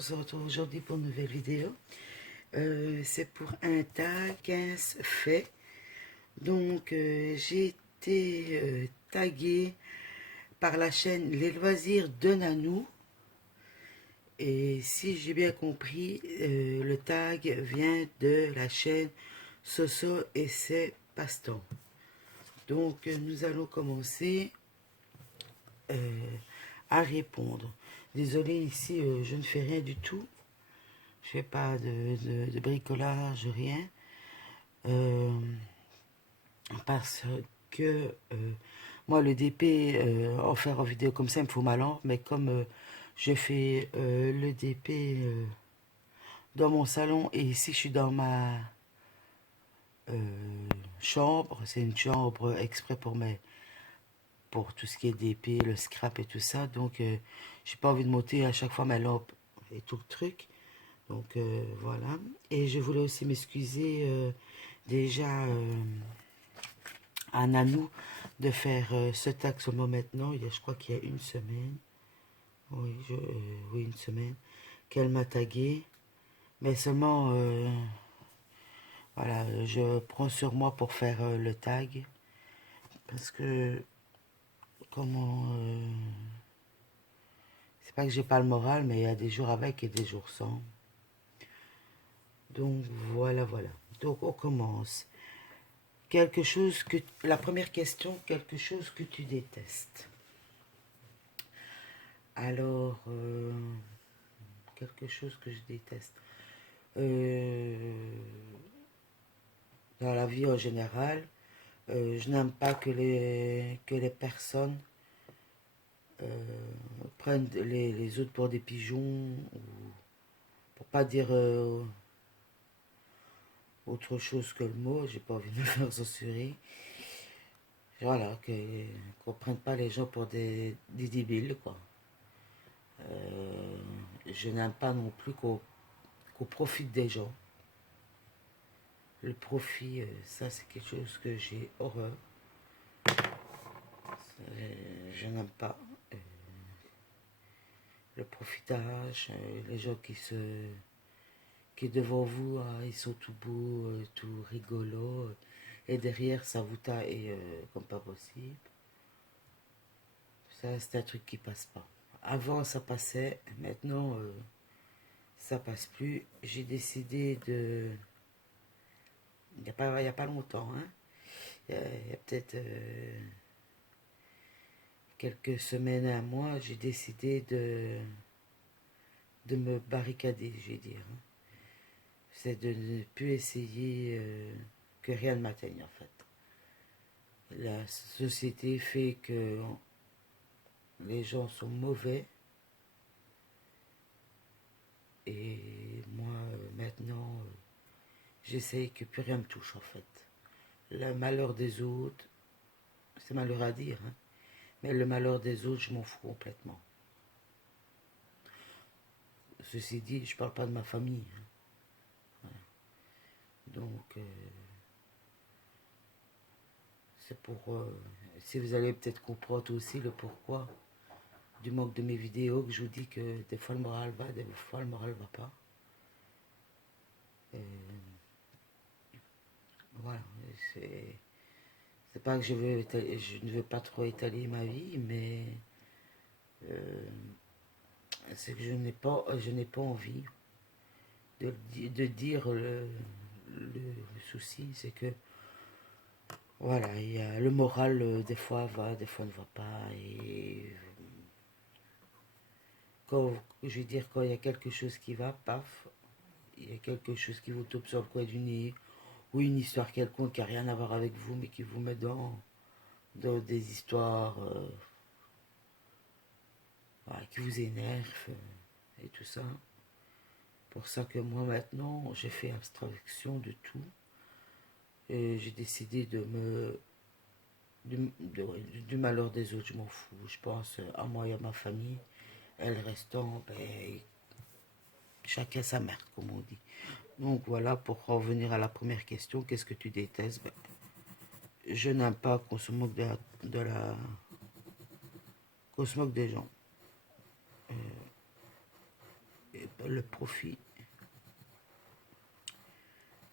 on se retrouve aujourd'hui pour une nouvelle vidéo. C'est pour un tag 15 fait. Donc j'ai été taguée par la chaîne Les Loisirs de Nanou. Et si j'ai bien compris, le tag vient de la chaîne Soso et ses passe-temps. Donc nous allons commencer à répondre. Désolée, ici je ne fais rien du tout. Je fais pas de bricolage, rien. Parce que moi, le DP, en faire en vidéo comme ça, il me faut ma lampe. Mais comme je fais le DP dans mon salon et ici, je suis dans ma chambre. C'est une chambre exprès pour tout ce qui est DP, le scrap et tout ça. Donc, j'ai pas envie de monter à chaque fois ma lampe et tout le truc. Donc voilà. Et je voulais aussi m'excuser déjà à Nanou de faire ce tag sur moi maintenant. Je crois qu'il y a une semaine. Oui, oui, une semaine qu'elle m'a tagué. Mais seulement, voilà, je prends sur moi pour faire le tag. Parce que, comment... c'est pas que j'ai pas le moral, mais il y a des jours avec et des jours sans. Donc voilà, voilà. Donc on commence. Quelque chose que... La première question, quelque chose que tu détestes. Alors, quelque chose que je déteste. Dans la vie en général, je n'aime pas que les personnes prennent les autres pour des pigeons, ou pour pas dire autre chose que le mot, j'ai pas envie de me faire censurer. Voilà, qu'on prenne pas les gens pour des débiles, quoi. Je n'aime pas non plus qu'on profite des gens. Le profit, ça c'est quelque chose que j'ai horreur. Je n'aime pas le profitage, les gens qui devant vous, ils sont tout beaux, tout rigolos, et derrière ça vous taille comme pas possible. Ça c'est un truc qui passe pas. Avant ça passait, maintenant ça passe plus. J'ai décidé de... Il n'y a pas longtemps, hein. Il y a peut-être quelques semaines à un mois, j'ai décidé de me barricader, je vais dire. Hein. C'est de ne plus essayer que rien ne m'atteigne, en fait. La société fait que les gens sont mauvais. Et moi, maintenant, j'essaye que plus rien me touche, en fait. Le malheur des autres, c'est malheur à dire, hein, mais le malheur des autres, je m'en fous complètement. Ceci dit, je parle pas de ma famille. Hein. Voilà. Donc, c'est pour... si vous allez peut-être comprendre aussi le pourquoi du manque de mes vidéos, que je vous dis que des fois le moral va, des fois le moral va pas. Voilà, c'est pas que je ne veux pas trop étaler ma vie, mais c'est que je n'ai pas envie de dire le souci, c'est que voilà, il y a le moral des fois va, des fois ne va pas, et quand, je veux dire, quand il y a quelque chose qui va, paf, il y a quelque chose qui vous tombe sur le coin du nez, ou une histoire quelconque qui n'a rien à voir avec vous, mais qui vous met dans des histoires voilà, qui vous énervent et tout ça. Pour ça que moi maintenant, j'ai fait abstraction de tout. Et j'ai décidé du malheur des autres, je m'en fous. Je pense à moi et à ma famille. Et le restant, ben, chacun sa merde, comme on dit. Donc voilà, pour revenir à la première question, qu'est-ce que tu détestes? Ben, je n'aime pas qu'on se moque qu'on se moque des gens. le profit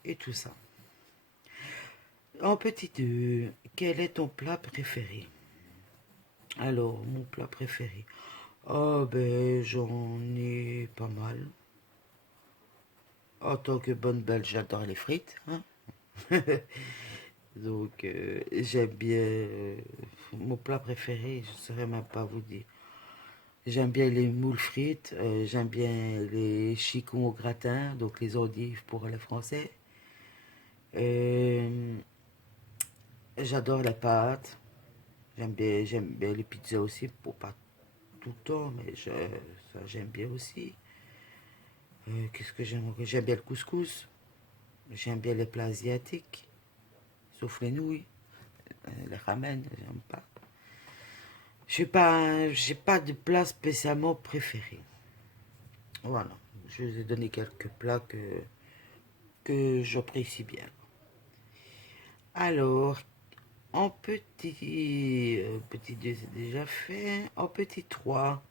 et tout ça. En petit 2, quel est ton plat préféré? Alors, mon plat préféré. Oh, ben, j'en ai pas mal. En tant que bonne belge, j'adore les frites, hein. Donc, j'aime bien. Mon plat préféré, je ne saurais même pas vous dire. J'aime bien les moules frites, j'aime bien les chicons au gratin, donc les endives pour les Français. Euh, J'adore les pâtes. J'aime bien les pizzas aussi, pour pas tout le temps, mais ça j'aime bien aussi. Qu'est-ce que j'aime? J'aime bien le couscous. J'aime bien les plats asiatiques, sauf les nouilles, les ramen, j'aime pas. J'ai pas de plat spécialement préféré. Voilà, je vous ai donné quelques plats que j'apprécie bien. Alors, en petit 2 c'est déjà fait. En petit 3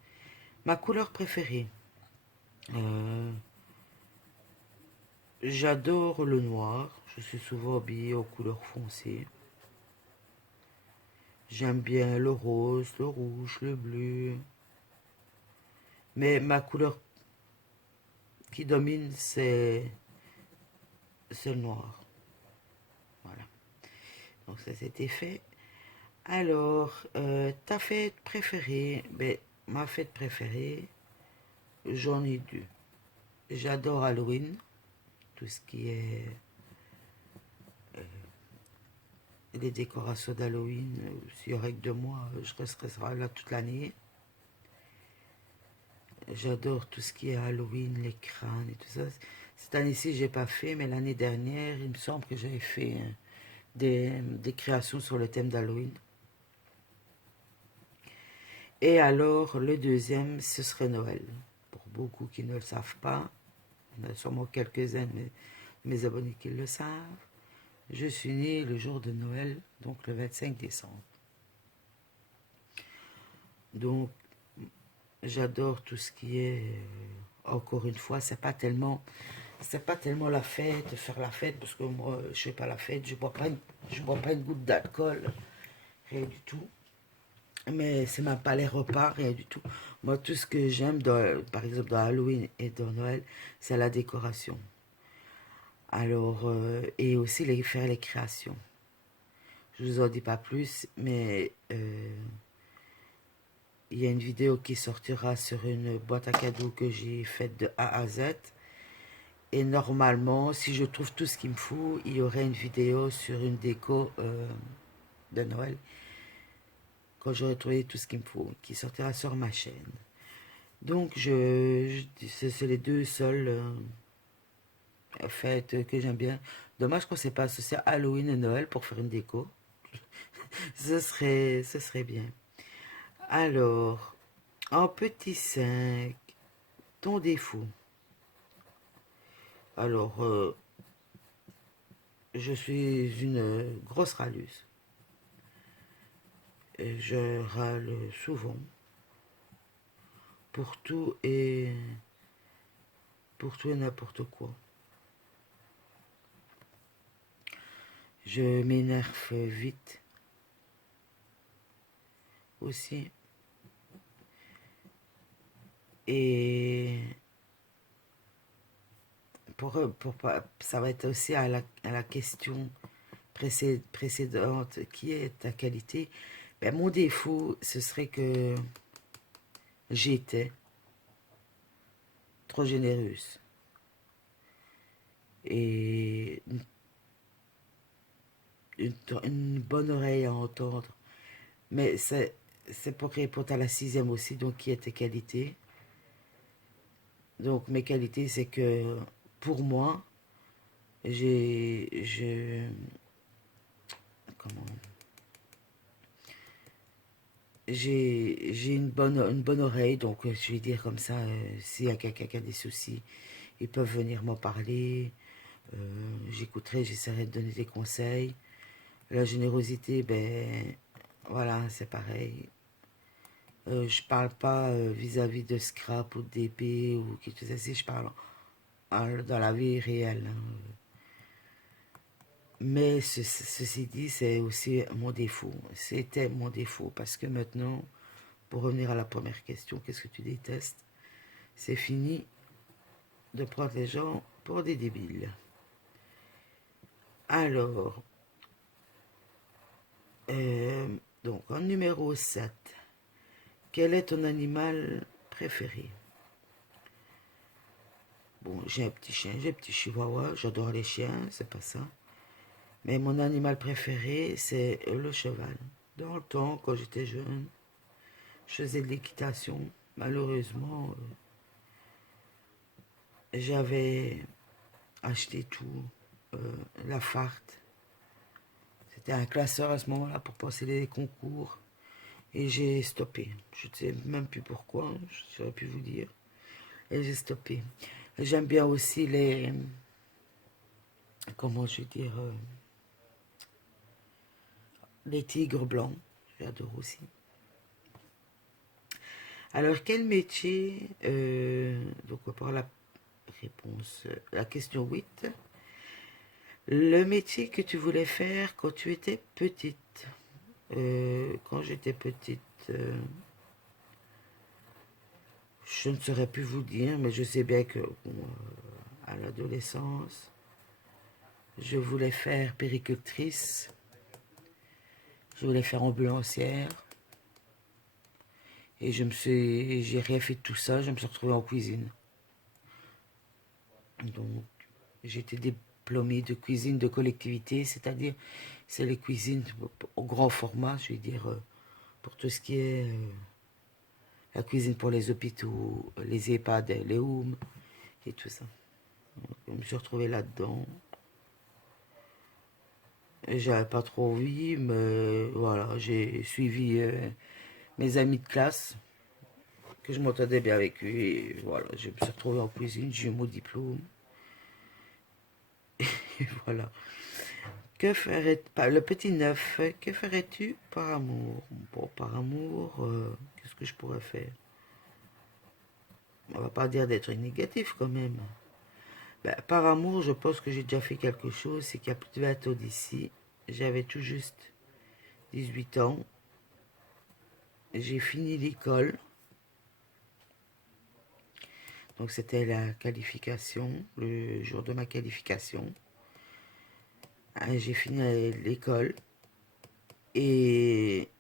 ma couleur préférée. Euh, J'adore le noir. Je suis souvent habillé aux couleurs foncées. J'aime bien le rose, le rouge, le bleu. Mais ma couleur qui domine, c'est le noir. Voilà. Donc ça, c'était fait. Alors, ta fête préférée? Ben, ma fête préférée, j'en ai deux. J'adore Halloween, tout ce qui est les décorations d'Halloween. S'il y aurait que 2 mois, je resterai là toute l'année. J'adore tout ce qui est Halloween, les crânes et tout ça. Cette année-ci, j'ai pas fait, mais l'année dernière, il me semble que j'avais fait des créations sur le thème d'Halloween. Et alors, le deuxième, ce serait Noël. Pour beaucoup qui ne le savent pas, il y en a sûrement quelques-uns de mes abonnés qui le savent. Je suis né le jour de Noël, donc le 25 décembre. Donc, j'adore tout ce qui est, encore une fois, c'est pas tellement la fête, faire la fête, parce que moi, je fais pas la fête, je bois pas une goutte d'alcool, rien du tout. Mais c'est même pas les repas, rien du tout. Moi, tout ce que j'aime, par exemple dans Halloween et dans Noël, c'est la décoration. Alors, et aussi faire les créations. Je vous en dis pas plus, mais il y a une vidéo qui sortira sur une boîte à cadeaux que j'ai faite de A à Z. Et normalement, si je trouve tout ce qu'il me faut, il y aurait une vidéo sur une déco de Noël. Quand j'aurai trouvé tout ce qu'il me faut, qui sortira sur ma chaîne. Donc, c'est les deux seules fêtes que j'aime bien. Dommage qu'on ne s'est pas associé à Halloween et Noël pour faire une déco. Ce serait bien. Alors, en petit 5 ton défaut. Alors, je suis une grosse râleuse. Et je râle souvent pour tout et n'importe quoi. Je m'énerve vite aussi. Et ça va être aussi à la question précédente, qui est ta qualité? Ben, mon défaut, ce serait que j'étais trop généreuse. Et une bonne oreille à entendre. Mais c'est pour répondre à la sixième aussi, donc qui est tes qualités. Donc mes qualités, c'est que pour moi, je, comment, j'ai une bonne oreille, donc je vais dire comme ça, s'il y a quelqu'un qui a des soucis, ils peuvent venir m'en parler, j'écouterai, j'essaierai de donner des conseils. La générosité, ben voilà, c'est pareil. Je parle pas vis-à-vis de scrap ou d'épée ou quelque chose ainsi, je parle dans la vie réelle, hein. Mais ceci dit, c'est aussi mon défaut. C'était mon défaut parce que maintenant, pour revenir à la première question, qu'est-ce que tu détestes? C'est fini de prendre les gens pour des débiles. Alors, euh, donc en numéro 7, quel est ton animal préféré? Bon, j'ai un petit chien, j'ai un petit chihuahua, j'adore les chiens, c'est pas ça. Mais mon animal préféré, c'est le cheval. Dans le temps, quand j'étais jeune, je faisais de l'équitation. Malheureusement, j'avais acheté tout, euh, la farte. C'était un classeur à ce moment-là pour passer les concours. Et j'ai stoppé. Je ne sais même plus pourquoi, je saurais pu vous dire. Et j'ai stoppé. J'aime bien aussi les... Comment je vais dire... les tigres blancs. J'adore aussi. Alors, quel métier... donc, on va voir la réponse. La question 8. Le métier que tu voulais faire quand tu étais petite. Quand j'étais petite... je ne saurais plus vous dire, mais je sais bien que bon, à l'adolescence, je voulais faire péricultrice, je voulais faire ambulancière, et j'ai rien fait de tout ça, je me suis retrouvée en cuisine. Donc, j'ai été diplômée de cuisine de collectivité, c'est-à-dire, c'est les cuisines au grand format, je vais dire, pour tout ce qui est la cuisine pour les hôpitaux, les EHPAD, les OUM, et tout ça. Donc, je me suis retrouvée là-dedans. J'avais pas trop envie, mais voilà, j'ai suivi mes amis de classe, que je m'entendais bien avec eux, et voilà, je me suis retrouvé en cuisine, j'ai eu mon diplôme, et voilà. Que ferais pas le petit neuf, que ferais-tu par amour? Bon, par amour, qu'est-ce que je pourrais faire? On va pas dire d'être négatif quand même. Ben, par amour, je pense que j'ai déjà fait quelque chose, c'est qu'il y a plus de 20 ans d'ici, j'avais tout juste 18 ans, j'ai fini l'école. Donc c'était la qualification, le jour de ma qualification. J'ai fini l'école et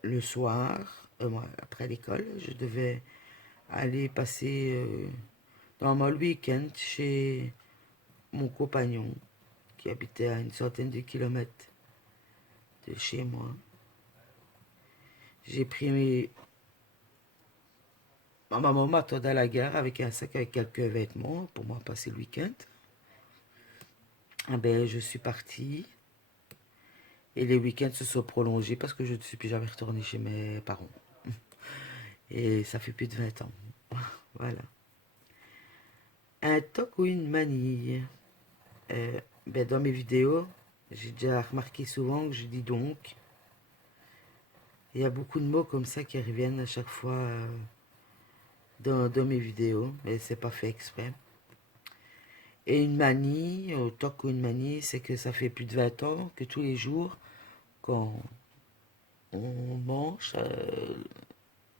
le soir, après l'école, je devais aller passer dans mon week-end chez mon compagnon qui habitait à une centaine de kilomètres de chez moi. J'ai pris ma maman m'attendait à la gare avec un sac avec quelques vêtements pour moi passer le week-end. Ah ben, je suis partie. Et les week-ends se sont prolongés parce que je ne suis plus jamais retourné chez mes parents. Et ça fait plus de 20 ans. Voilà. Un toc ou une manille. Ben dans mes vidéos, j'ai déjà remarqué souvent que je dis donc. Il y a beaucoup de mots comme ça qui reviennent à chaque fois dans mes vidéos. Mais c'est pas fait exprès. Et une manie, au toc ou une manie, c'est que ça fait plus de 20 ans que tous les jours, quand on mange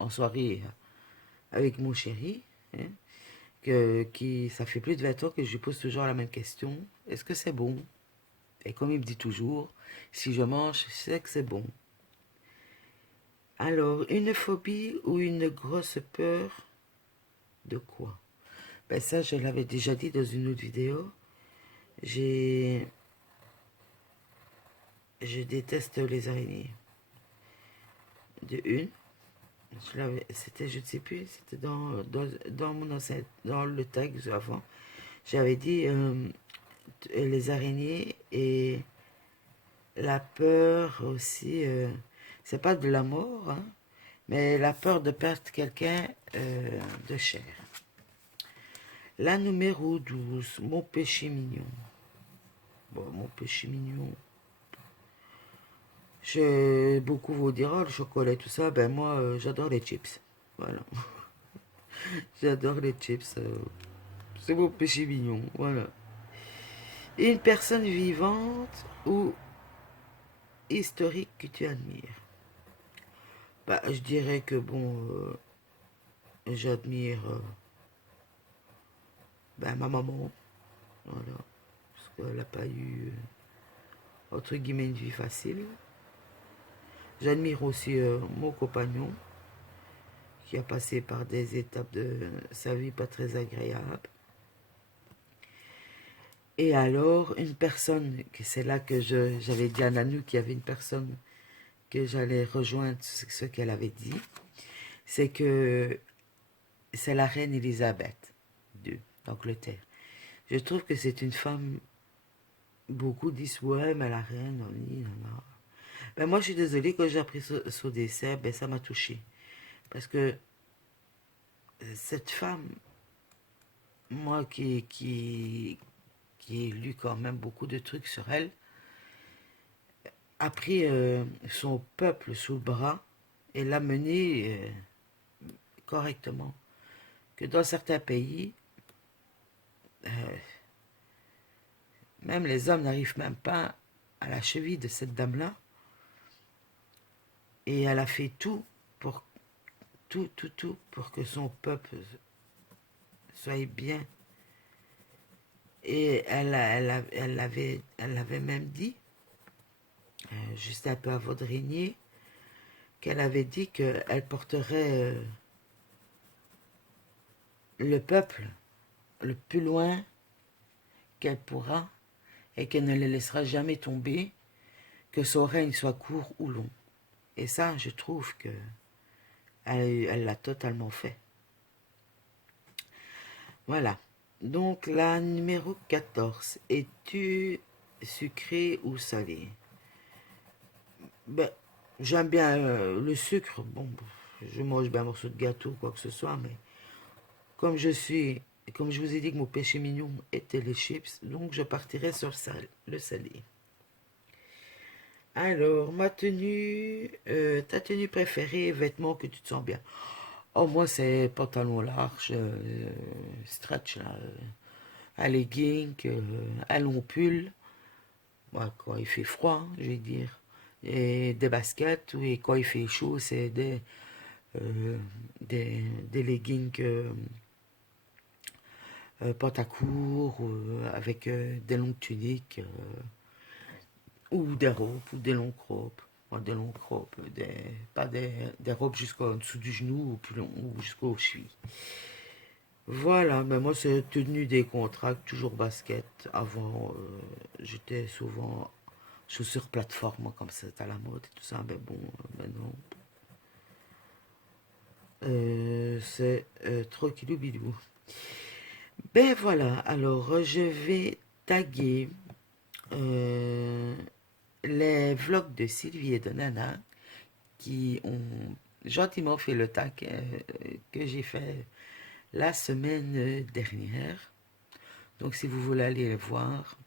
en soirée avec mon chéri, hein, ça fait plus de 20 ans que je lui pose toujours la même question. Est-ce que c'est bon? Et comme il me dit toujours, si je mange, c'est que c'est bon. Alors, une phobie ou une grosse peur de quoi? Ben ça, je l'avais déjà dit dans une autre vidéo. J'ai... Je déteste les araignées. De une. C'était, je ne sais plus, c'était dans mon ancêtre, dans le tag avant. J'avais dit les araignées et la peur aussi, c'est pas de la mort, hein, mais la peur de perdre quelqu'un de cher. La numéro 12, mon péché mignon. Bon, mon péché mignon. Beaucoup vous diront le chocolat et tout ça. Ben moi, j'adore les chips. Voilà. J'adore les chips. C'est mon péché mignon. Voilà. Une personne vivante ou historique que tu admires. Bah, je dirais que bon, j'admire ben, ma maman. Voilà. Parce qu'elle n'a pas eu, entre guillemets, une vie facile. J'admire aussi mon compagnon qui a passé par des étapes de sa vie pas très agréables. Et alors, une personne, que c'est là que j'avais dit à Nanou qu'il y avait une personne que j'allais rejoindre ce qu'elle avait dit, c'est que c'est la reine Elisabeth d'Angleterre. Je trouve que c'est une femme, beaucoup disent, ouais, mais la reine, on y, non, non. Ben moi, je suis désolée, quand j'ai appris son décès, ben ça m'a touchée. Parce que cette femme, moi qui ai lu quand même beaucoup de trucs sur elle, a pris son peuple sous le bras et l'a mené correctement. Que dans certains pays, euh, même les hommes n'arrivent même pas à la cheville de cette dame-là. Et elle a fait pour tout pour que son peuple soit bien. Et elle avait même dit, juste un peu avant de régner, qu'elle avait dit qu'elle porterait le peuple le plus loin qu'elle pourra et qu'elle ne le laissera jamais tomber, que son règne soit court ou long. Et ça, je trouve que elle l'a totalement fait. Voilà. Donc, la numéro 14. Es-tu sucré ou salé? Ben, j'aime bien le sucre. Bon, je mange bien un morceau de gâteau ou quoi que ce soit, mais comme comme je vous ai dit que mon péché mignon était les chips, donc je partirai sur le salé. Alors, ta tenue préférée, vêtements que tu te sens bien. Oh, moi, c'est pantalon large, stretch, là, un legging, un long pull. Moi, quand il fait froid, je vais dire. Et des baskets, et quand il fait chaud, c'est euh, des leggings pantacourt, avec des longues tuniques, ou des robes, ou des longues robes. Moi, des longues robes, pas des robes jusqu'en dessous du genou, ou plus long, ou jusqu'aux chevilles. Voilà, mais moi c'est tenu des contrats, toujours basket. Avant, j'étais souvent chaussures plateforme, moi, comme c'était à la mode et tout ça. Mais bon, maintenant, c'est trop kilou-bidou. Ben voilà, alors je vais taguer euh, les vlogs de Sylvie et de Nana qui ont gentiment fait le tag que j'ai fait la semaine dernière. Donc si vous voulez aller les voir,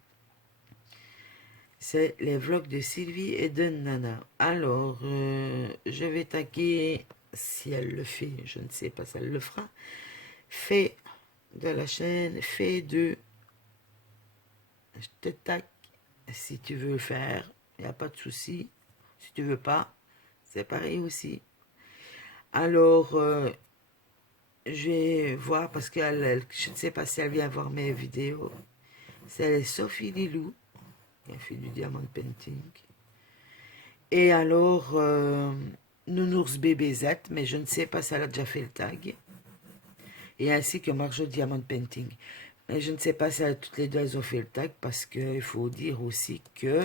c'est les vlogs de Sylvie et de Nana. Alors, je vais taguer, si elle le fait, je ne sais pas si elle le fera, fait de la chaîne, fait de, je te tag si tu veux le faire, il n'y a pas de souci. Si tu veux pas, c'est pareil aussi. Alors, je vais voir parce que je ne sais pas si elle vient voir mes vidéos. C'est Sophie Lilou qui a fait du diamond painting. Et alors, Nounours BBZ, mais je ne sais pas si elle a déjà fait le tag. Et ainsi que Marjo Diamond Painting. Mais je ne sais pas si toutes les deux elles ont fait le tag parce qu'il faut dire aussi que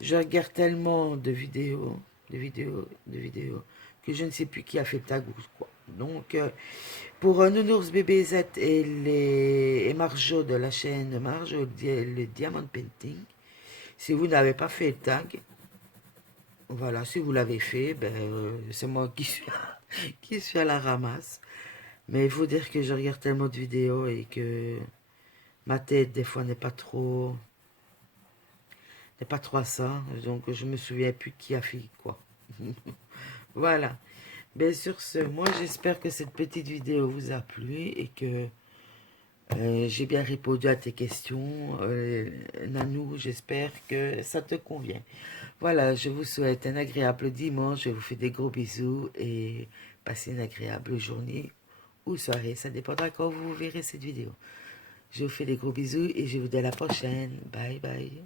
je regarde tellement de vidéos, que je ne sais plus qui a fait le tag ou quoi. Donc, pour Nounours BBZ et Marjo de la chaîne Marjo, le Diamond Painting, si vous n'avez pas fait le tag, voilà, si vous l'avez fait, ben, c'est moi qui suis à la ramasse. Mais il faut dire que je regarde tellement de vidéos et que ma tête, des fois, n'est pas trop n'est pas 300, donc je me souviens plus qui a fait quoi. Voilà. Bien sur ce, moi j'espère que cette petite vidéo vous a plu et que j'ai bien répondu à tes questions. Nanou, j'espère que ça te convient. Voilà, je vous souhaite un agréable dimanche, je vous fais des gros bisous et passez une agréable journée ou soirée, ça dépendra quand vous verrez cette vidéo. Je vous fais des gros bisous et je vous dis à la prochaine. Bye bye.